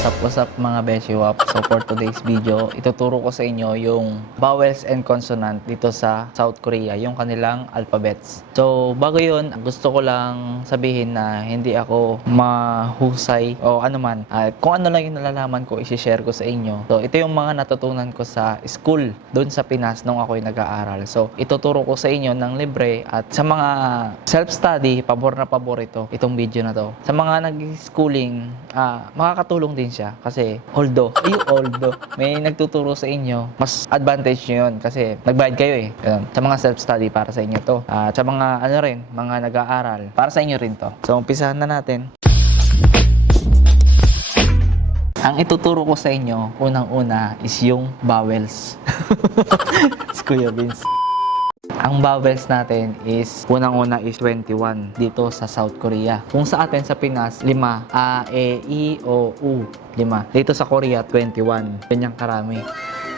What's up mga Beshiwap? So for today's video, ituturo ko sa inyo yung vowels and consonant dito sa South Korea, yung kanilang alphabets. So bago yun, gusto ko lang sabihin na hindi ako mahusay o ano man. Kung ano lang yung nalalaman ko, isi-share ko sa inyo. So ito yung mga natutunan ko sa school doon sa Pinas nung ako'y nag-aaral. So ituturo ko sa inyo ng libre at sa mga self-study, pabor na pabor itong video na to. Sa mga nag-schooling, makakatulong din siya kasi although may nagtuturo sa inyo, mas advantage nyo yun kasi nagbayad kayo eh. Ganun. Sa mga self-study para sa inyo to. Sa mga ano rin, mga nag-aaral, para sa inyo rin to. So umpisahan na natin. Ang ituturo ko sa inyo, unang-una is yung vowels. Si Kuya Vince. Ang vowels natin is, unang-una is 21 dito sa South Korea. Kung sa atin sa Pinas, 5. A, E, I, O, U. 5. Dito sa Korea, 21. Ganyang karami.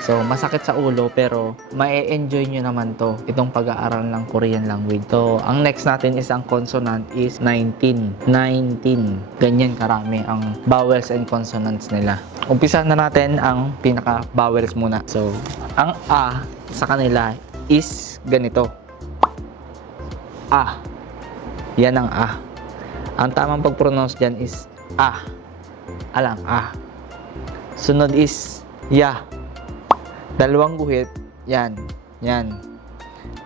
So, masakit sa ulo pero ma-enjoy nyo naman to, itong pag-aaral ng Korean language. So, ang next natin is ang consonant is 19. 19. Ganyan karami ang vowels and consonants nila. Umpisahan na natin ang pinaka-vowels muna. So, ang A sa kanila is ganito. A. Yan ang A. Ang tamang pag-pronounce dyan is A. Alang A. Sunod is Ya. Dalawang guhit. Yan. Yan.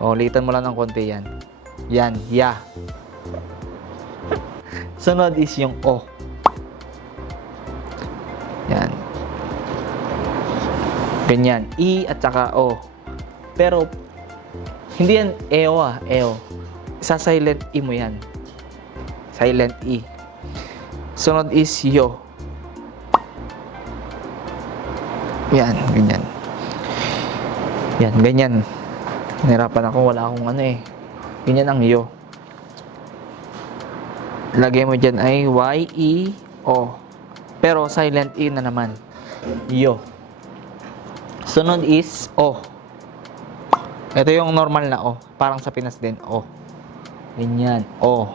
O, litan mo lang ng konti yan. Yan. Ya. Sunod is yung O. Yan. Ganyan. I at saka O. Pero, hindi yan EO EO. Sa silent E mo yan. Silent E. Sunod is Yo. Yan, ganyan. Yan, ganyan. Nahirapan ako, wala akong ano eh. Ganyan ang Yo. Lagay mo dyan ay Y-E-O. Pero silent E na naman. Yo. Sunod is O. Ito yung normal na O. Parang sa Pinas din, O. Ganyan, O.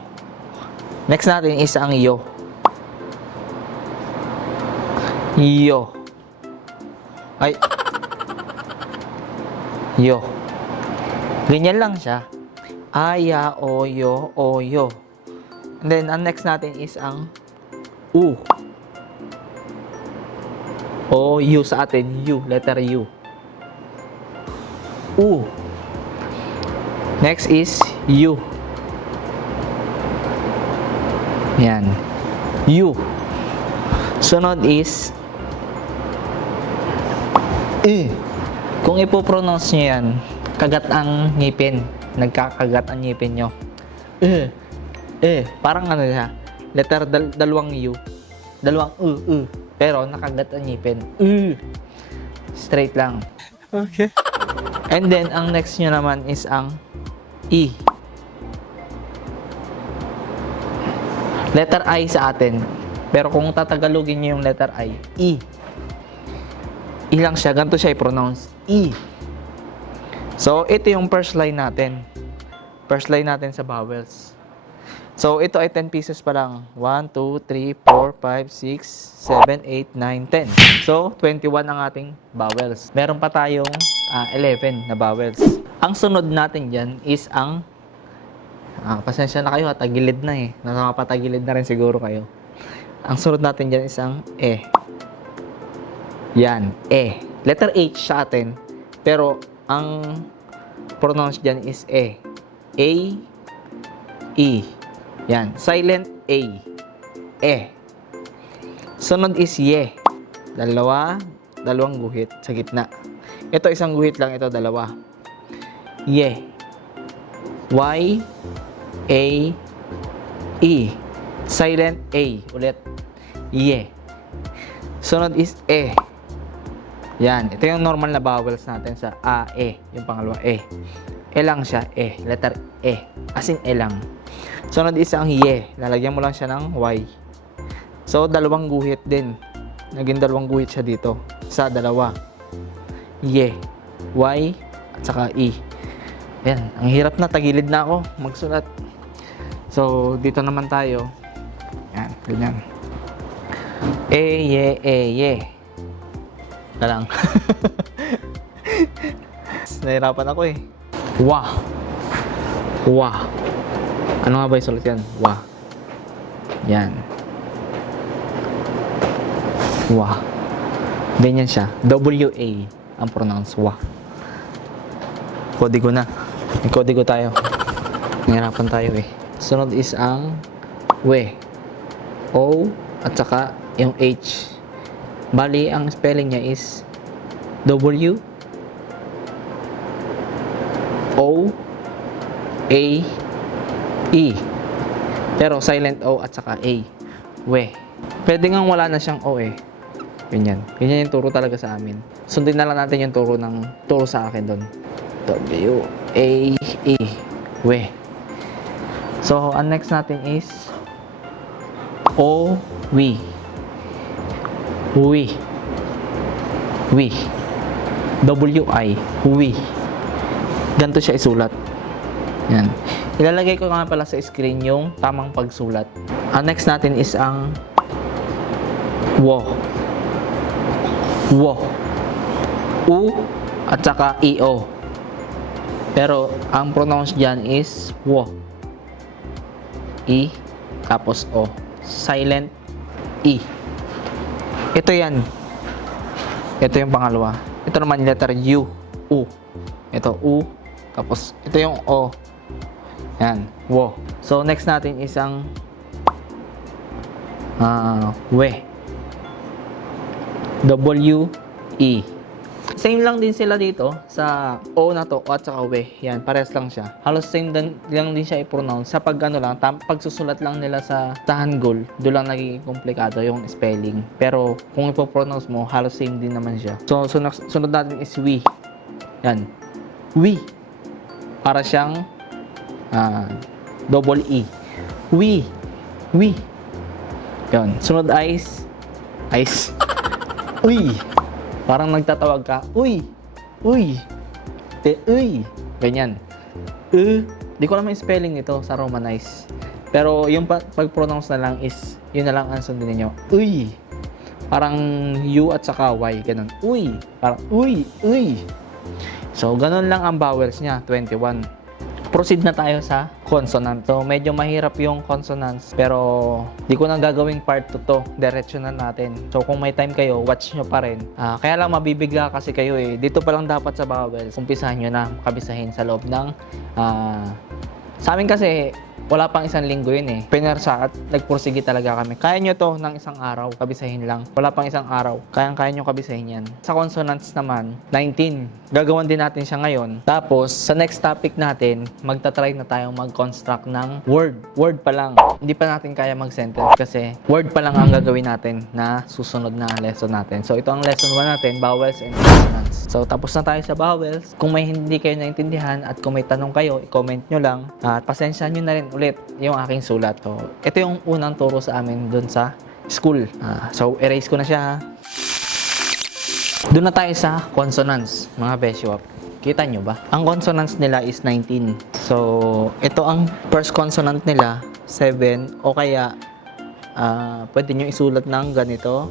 Next natin is ang Yo. Yo. Ay. Yo. Ganyan lang siya. Aya, O, Yo, O, Yo. And then, ang next natin is ang U. O, U sa atin. U. Letter U. U. Next is U. Yan. U. Sunod is E. Kung ipopronounce nyo yan, kagat ang ngipin. Nagkakagat ang ngipin nyo. E. E. Parang ano siya. Letter dalawang U. Dalawang U. Pero nakagat ang ngipin. U. Straight lang. Okay. And then, ang next nyo naman is ang E. Letter I sa atin. Pero kung tatagalogin nyo yung letter I, E. E lang siya. Ganito siya i-pronounce. E. So, ito yung first line natin. First line natin sa vowels. So, ito ay 10 pieces pa lang. 1, 2, 3, 4, 5, 6, 7, 8, 9, 10. So, 21 ang ating vowels. Meron pa tayong 11 na vowels. Ang sunod natin dyan is ang pasensya na kayo, tagilid na eh. Nakapatagilid na rin siguro kayo. Ang sunod natin dyan is ang E. Yan, E. Letter H sa atin. Pero, ang pronounce dyan is E. A, E. Yan, silent A. E. Sunod is Ye. Dalawang guhit sa gitna. Ito isang guhit lang, ito dalawa. Ye. Y, A, E. Silent A. Ulit. Ye. Sunod is E. Yan. Ito yung normal na vowels natin sa A, E. Yung pangalawa, E. E lang siya, E. Letter E. As in E lang. Sunod is ang Ye. Lalagyan mo lang siya ng Y. So, dalawang guhit din. Naging dalawang guhit siya dito. Sa dalawa. Ye. Y. At saka E. Ayan. Ang hirap na. Tagilid na ako magsulat. So, dito naman tayo. Yan. Ganyan. ye. Ka lang. Nahirapan ako eh. Wa. Ano nga ba yung sulat yan? Wa. Yan. Wa. Ganyan siya. W-A ang pronounce. Wa. Kodigo na. May kodigo tayo. Nahirapan tayo eh. Sunod is ang we. O at saka yung H. Bali, ang spelling niya is W O A E. Pero silent O at saka A. We. Pwede nga wala na siyang O eh. Ganyan. Ganyan yung turo talaga sa amin. Sundin na lang natin yung turo sa akin doon. W A E. We. So, ang next natin is O we. We. W-I. We. Ganito siya isulat. Yan. Ilalagay ko nga pala sa screen yung tamang pagsulat. Ang next natin is ang wo. U at saka E-O. Pero ang pronounce dyan is wo. E tapos O. Silent E. Ito yan. Ito yung pangalawa. Ito naman yung letter U. U. Ito U. Tapos ito yung O. Yan. Wo. So next natin is ang we. W-E. Same lang din sila dito sa O na to, O at saka we. Yan, pares lang siya. Halos same lang din siya i-pronounce. Sa pagsusulat lang nila sa Hangul, doon lang nagiging komplikado yung spelling. Pero kung ipo-pronounce mo, halos same din naman siya. So, sunod natin is we. Yan. We. Para siyang double E. We. Yan. Sunod is uy. Parang nagtatawag ka, uy. Uy. Ganyan. Di ko naman yung spelling nito sa Romanize. Pero yung pag-pronounce na lang is, yun na lang ang sundin niyo. Uy. Parang U at saka Y. Ganun. Uy. Parang uy. So, ganun lang ang vowels niya. 21. Proceed na tayo sa consonant. So, medyo mahirap yung consonants. Pero, di ko na gagawing part 2 to. Diretso na natin. So, kung may time kayo, watch nyo pa rin. Kaya lang mabibigla kasi kayo eh. Dito pa lang dapat sa vowels. Umpisahan nyo na kabisahin sa loob ng... sa amin kasi, wala pang isang linggo yun eh. Pinarsa at nagpursige talaga kami. Kaya nyo to ng isang araw. Kabisahin lang. Wala pang isang araw. Kaya nyo kabisahin yan. Sa consonants naman, 19. Gagawan din natin siya ngayon. Tapos, sa next topic natin, magta-try na tayong mag-construct ng word. Word pa lang. Hindi pa natin kaya mag-sentence kasi word pa lang ang gagawin natin na susunod na lesson natin. So, ito ang lesson 1 natin, vowels and consonants. So, tapos na tayo sa vowels. Kung may hindi kayo naintindihan at kung may tanong kayo, i-comment nyo lang. At pasensya nyo na rin ulit yung aking sulat. So, ito yung unang turo sa amin dun sa school. So, erase ko na siya ha. Doon na tayo sa consonants, mga beshwap. Kita nyo ba? Ang consonants nila is 19. So, ito ang first consonant nila, 7. O kaya, pwede nyo isulat ng ganito.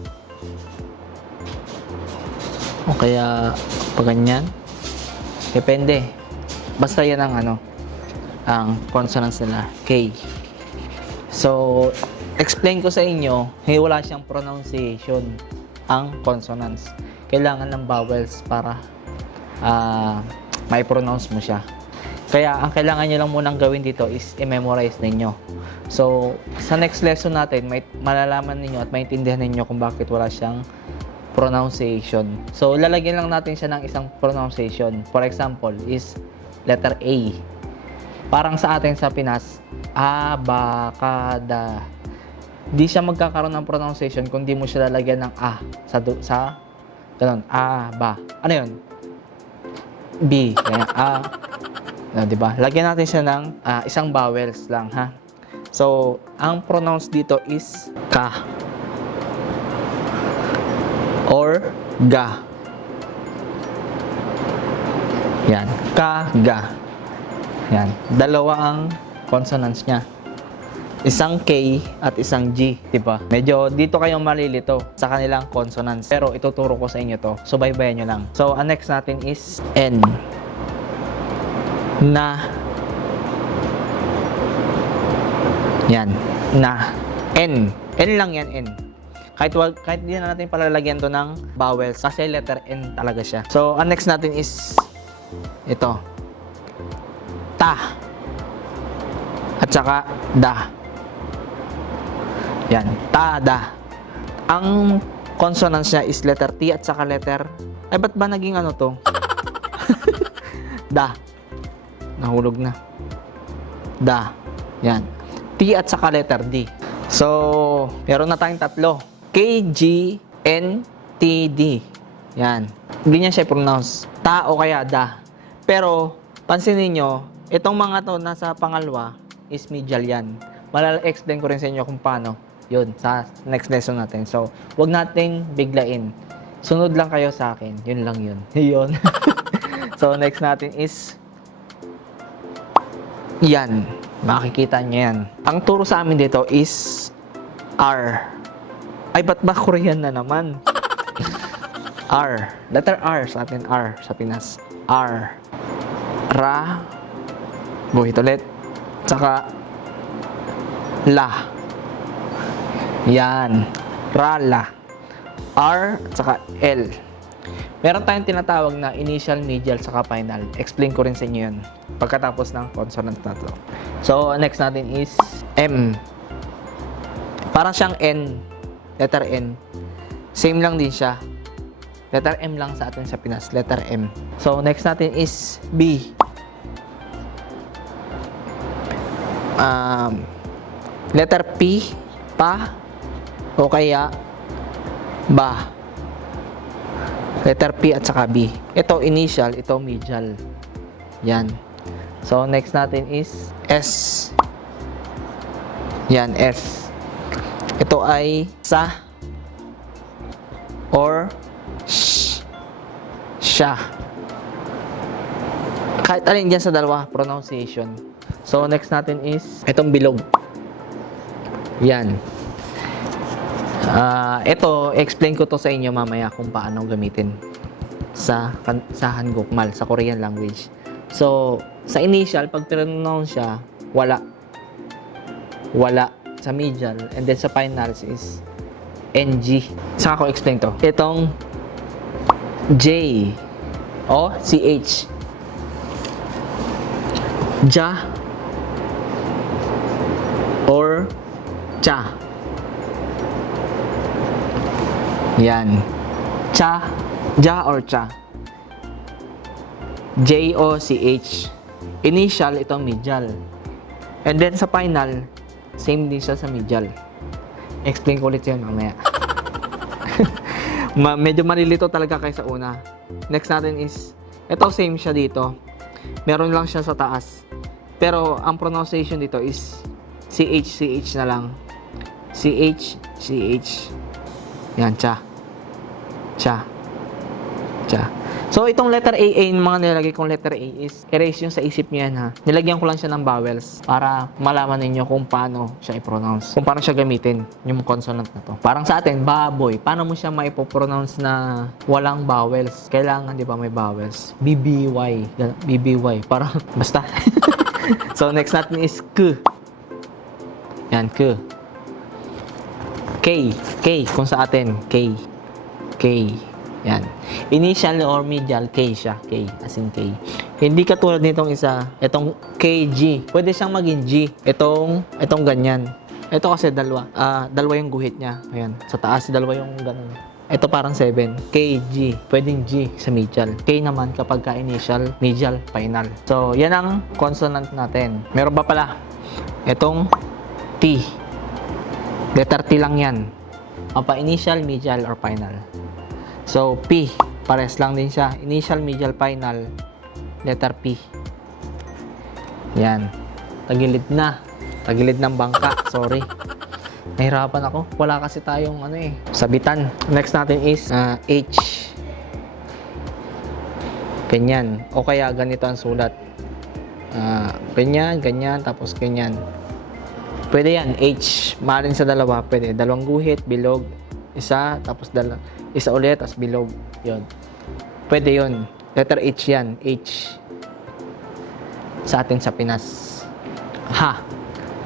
O kaya, pag ganyan. Depende. Basta yan ang ang consonants nila. K. So, explain ko sa inyo, wala siyang pronunciation ang consonants. Kailangan ng vowels para may pronounce mo siya. Kaya, ang kailangan nyo lang munang gawin dito is i-memorize ninyo. So, sa next lesson natin, malalaman ninyo at maintindihan ninyo kung bakit wala siyang pronunciation. So, lalagyan lang natin siya ng isang pronunciation. For example, is letter A. Parang sa atin sa Pinas, abakada. Di siya magkakaroon ng pronunciation kung di mo siya lalagyan ng A sa ganun, A, ba. Ano yun? B. Kaya, A. Diba? Lagyan natin siya ng isang vowels lang, ha? So, ang pronounce dito is ka. Or ga. Yan. Ka, ga. Yan. Dalawa ang consonants niya. isang K at isang G, di ba? Medyo dito kayo malilito sa kanilang consonants. Pero ituturo ko sa inyo to. So, baybayan nyo lang. So, ang next natin is N. Na. Yan. Na. N. N lang yan, N. Kahit di na natin palalagyan to ng vowels kasi letter N talaga siya. So, ang next natin is ito. Ta. At saka da. Yan. Ta, da. Ang consonants niya is letter T at saka letter... Ay, ba't ba naging ano to? Da. Nahulog na. Da. Yan. T at saka letter D. So, meron na tayong tatlo. K, G, N, T, D. Yan. Ganyan siya i-pronounce. Ta o kaya da. Pero, pansinin nyo, itong mga to nasa pangalawa is medial yan. Malala-explain ko rin sa inyo kung paano. Yun, sa next lesson natin. So, wag natin biglain. Sunod lang kayo sa akin. Yun lang yun. Yun. So, next natin is yan. Makikita nyo yan. Ang turo sa amin dito is R. Ay, ba't ba Korean na naman? R. Letter R sa atin. R sa Pinas. R. Ra. Buhit ulit. Tsaka La. Yan. Rala. R. Tsaka L. Meron tayong tinatawag na initial, medial, tsaka final. Explain ko rin sa inyo yun pagkatapos ng consonant na to. So, next natin is M. Parang siyang N. Letter N. Same lang din siya. Letter M lang sa atin sa Pinas. Letter M. So, next natin is B. Letter P. Pa. O kaya ba. Letter P at saka B. Ito initial, ito medial. Yan. So, next natin is S. Yan, S. Ito ay sa or siya. Kahit alin dyan sa dalawa, pronunciation. So, next natin is itong bilog. Yan. Ito, explain ko to sa inyo mamaya kung paano gamitin sa Hangukmal, sa Korean language. So, sa initial, pag pronounce siya, wala. Wala sa medial, and then sa finals is NG. Saka ko explain to. Itong J o CH. Ja or cha. Yan. Cha, ja or cha. J o CH. Initial, itong medial. And then sa final, same din siya sa medial. Explain ko ulit yun mamaya. Medyo malilito talaga kaysa una. Next natin is, ito same siya dito. Meron lang siya sa taas. Pero ang pronunciation dito is CH, CH na lang. CH, CH. Yan, cha. Cha. Cha. So, itong letter A, yung mga nilagay kong letter A is erase yung sa isip niyo yan, ha. Nilagyan ko lang siya ng vowels para malaman ninyo kung paano siya i-pronounce. Kung paano siya gamitin yung consonant na to. Parang sa atin, baboy. Paano mo siya maipopronounce na walang vowels? Kailangan, di ba, may vowels. BBY. BBY. Parang, basta. So, next natin is K. Yan, K. K. K. Kung sa atin, K. K. Yan. Initial or medial, K siya. K, as in K. Hindi katulad nitong isa, itong KG. Pwede siyang maging G. Itong ganyan. Ito kasi dalawa. Dalawa yung guhit niya. Ayan. Sa taas, dalawa yung ganun. Ito parang 7. KG. Pwedeng G sa medial. K naman kapag ka initial, medial, final. So, yan ang consonant natin. Meron pa pala. Itong T. Letter T lang yan. Pa initial, medial, or final. So, P. Pares lang din siya. Initial, medial, final. Letter P. Yan. Tagilid na. Tagilid ng bangka. Sorry. Nahirapan ako. Wala kasi tayong sabitan. Next natin is H. Ganyan. O kaya ganito ang sulat. Ganyan, ganyan, tapos ganyan. Pwede yan, H. Maaaring sa dalawa, pwede. Dalawang guhit, bilog, isa, tapos isa ulit, tapos bilog. Yun. Pwede yun. Letter H yan. H. Sa atin sa Pinas. Ha.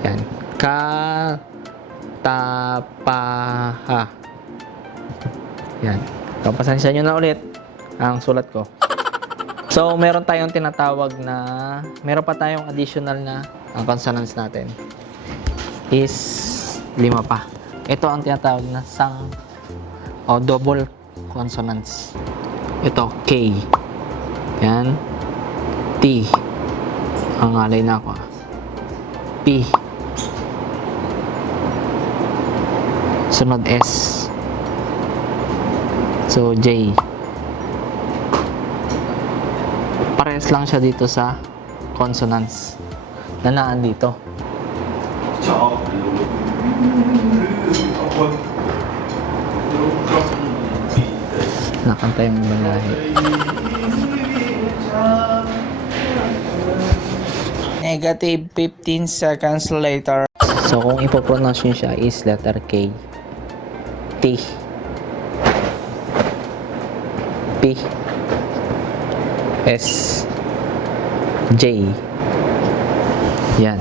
Yan. Ka, ta, pa, ha. Yan. So, pasensya nyo na ulit ang sulat ko. So, meron tayong tinatawag na, meron pa tayong additional na ang consonants natin is 5 pa. Ito ang tinatawag na double consonants. Ito, K. Yan. T. Ang alay na ako. P. Sunod S. So, J. Parehas lang siya dito sa consonants na naan dito. Nakanta yung balahe. Negative 15 seconds later. So, kung ipopronounce nyo siya is letter K. T. P. S. J. Yan.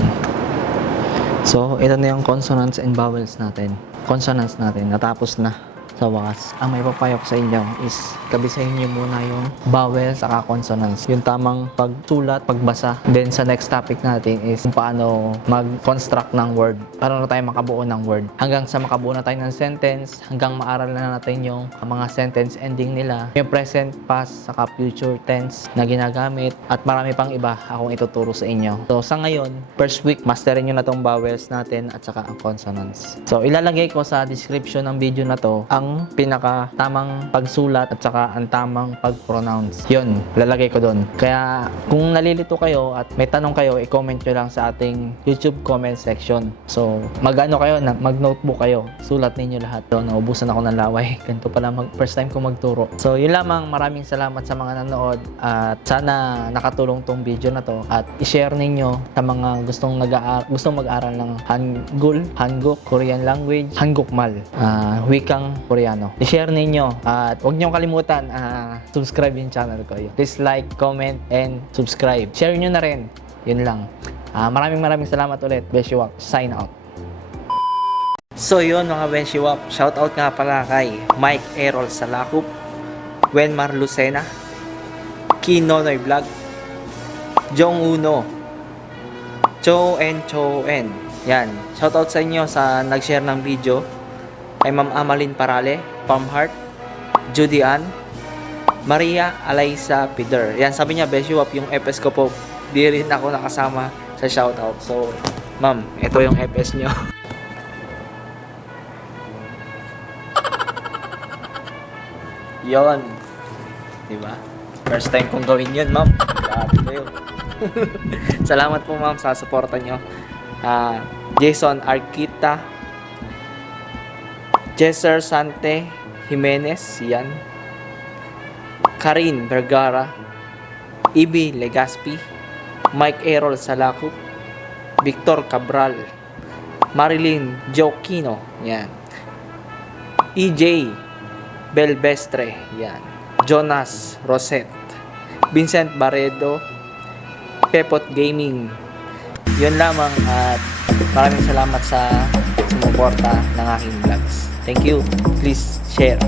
So, ito na yung consonants and vowels natin. Consonants natin. Natapos na sa wakas. Ang may papayo ko sa inyo is kabisahin nyo muna yung vowels saka consonants. Yung tamang pagsulat, pagbasa. Then, sa next topic natin is kung paano mag-construct ng word. Para na tayo makabuo ng word. Hanggang sa makabuo na tayo ng sentence, hanggang maaral na natin yung mga sentence ending nila. Yung present, past, saka future tense na ginagamit. At marami pang iba akong ituturo sa inyo. So, sa ngayon, first week, masterin nyo na tong vowels natin at saka ang consonants. So, ilalagay ko sa description ng video na to ang pinaka tamang pagsulat at saka ang tamang pag-pronounce. Yun, lalagay ko doon. Kaya kung nalilito kayo at may tanong kayo, i-comment nyo lang sa ating YouTube comment section. So, mag-notebook kayo. Sulat ninyo lahat. So, naubusan ako ng laway. Ganito pala first time ko magturo. So, yun lamang. Maraming salamat sa mga nanood at sana nakatulong tong video na to at i-share ninyo sa mga gustong mag-aaral ng Hanguk, Korean language, Hangukmal, wikang Koreano. I-share ninyo at huwag niyong kalimutan subscribe yung channel ko. Please like, comment, and subscribe. Share nyo na rin. Yun lang. Maraming salamat ulit. Beshiwak, sign out. So yun mga Beshiwak, shout out nga pala kay Mike Errol Salakup, Wenmar Lucena, Kinonoy Vlog, Jong Uno, Cho N. Yan. Shout out sa inyo sa nag-share ng video. Kay Ma'am Amalin Parale, Palm Heart, Judy Ann, Maria Alaysa Pider. Yan, sabi niya, Beshiwap, yung FS ko po, di rin ako nakasama sa shoutout. So, ma'am, ito yung FS nyo. Yon. Diba? First time kong gawin yun, ma'am. Grabe kayo. Salamat po, ma'am, sa suporta nyo. Jason Arquita, Jesser Sante Jimenez, yan. Karin Vergara, Ibi Legaspi, Mike Errol Salakup, Victor Cabral, Marilyn Joquino, yan. EJ Belbestre, yan. Jonas Roset, Vincent Barredo, Pepot Gaming. Yun lamang at maraming salamat sa sumuporta ng aking vlogs. Thank you. Please share.